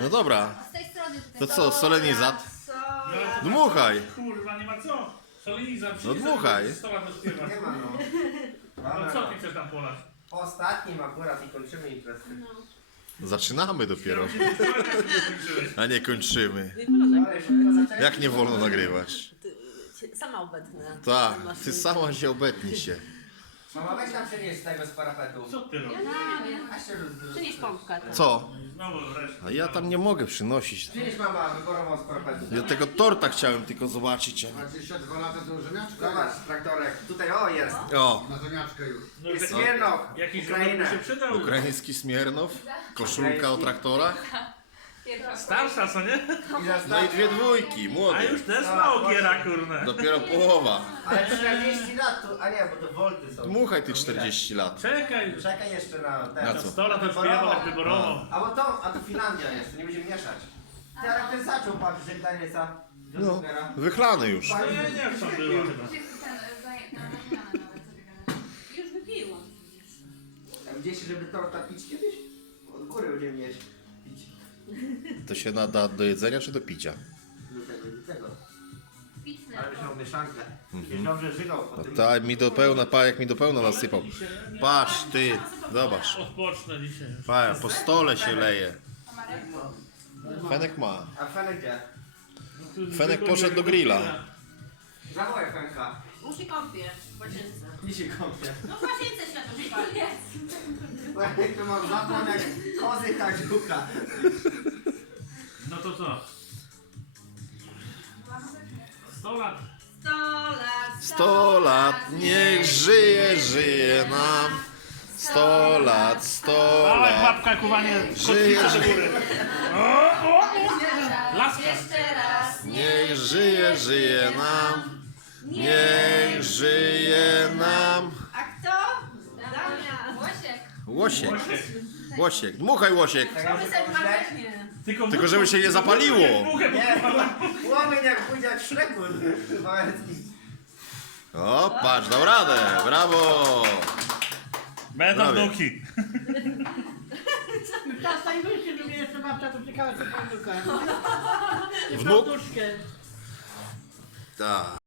No dobra, Z tej strony tutaj. to co, solenizat? No, Dmuchaj. Kurwa, nie ma co. Soleniza, No dmuchaj. Nie ma no. No co ty chcesz tam polać? Po ostatnim akurat i kończymy imprezę. Zaczynamy dopiero, Ja nie a nie kończymy. Ale szybko zaczęliśmy. Jak nie wolno nagrywać? Ty- Sama obetnę. Tak, ty sama się obetnij się. Mama weź nam przenieść z tego z parapetu. Co ty robisz? A się roz... Przynieś pompkę. tam. Co? A ja tam nie mogę przynosić. Przynieś mama wyborową parapetu. Ja tego torta chciałem tylko zobaczyć. a 22 lata to już ziemniaczka Zobacz, traktorek. Tutaj o jest. O, Na ziemniaczkę już. No, Jest Smirnow. Jakiś Ukraina. żołnierz się przydał. ukraiński Smiernow, koszulka o traktorach. Starsza, co nie? No i dwie dwójki, A młody. już też ma ogiera, kurne. Dopiero połowa. Ale 40 lat tu, a nie, bo to volty są. Dmuchaj ty 40 lat. Czekaj. Czekaj jeszcze na ten. Na co? Stola to śpiewał wyborowo. A bo to, a to Finlandia jest, to nie będziemy mieszać. Ty, ale ten zaczął pan żegnanieca. No, No. wychlany już. No ja nie wiem, co było chyba. Już wypiłam. A Gdzieś, żeby torta pić kiedyś? To się nada do jedzenia czy do picia? Do tego, do tego. Ale byś miał mieszankę. Jest dobrze żygał po No tym. tak, mi do pełna, pa, jak mi do pełna nasypał. Patrz ty, zobacz. Odpocznę dzisiaj. Pa, po stole się leje. Fenek ma. A Fenek gdzie? Fenek poszedł do grilla. Zawołaj Fenka. Mu się kąpie w łazience. I się kąpie. No w łazience światło. Fenek to mam zapłon jak kozy kaziuka. No to co? 100 lat. Sto lat. Sto lat, niech żyje, żyje nam. Sto lat, sto Dawaj lat. babka kuwanie Żyje, kotwicę do żyje. góry. O, o, Laska. Jeszcze raz. Niech żyje, żyje nam. Niech Łosiek. Łosiek, dmuchaj Łosiek. Tak. Tylko, Tylko żeby się nie zapaliło. Nie, płomień jak pójdzie jak Wałęcki. O, patrz, dał radę, brawo. Będą Prawie. wnuki. Czas najwyższy, żeby jeszcze babcia tu ciekawa, co pan szuka. Wnuk? Poduszkę. Tak.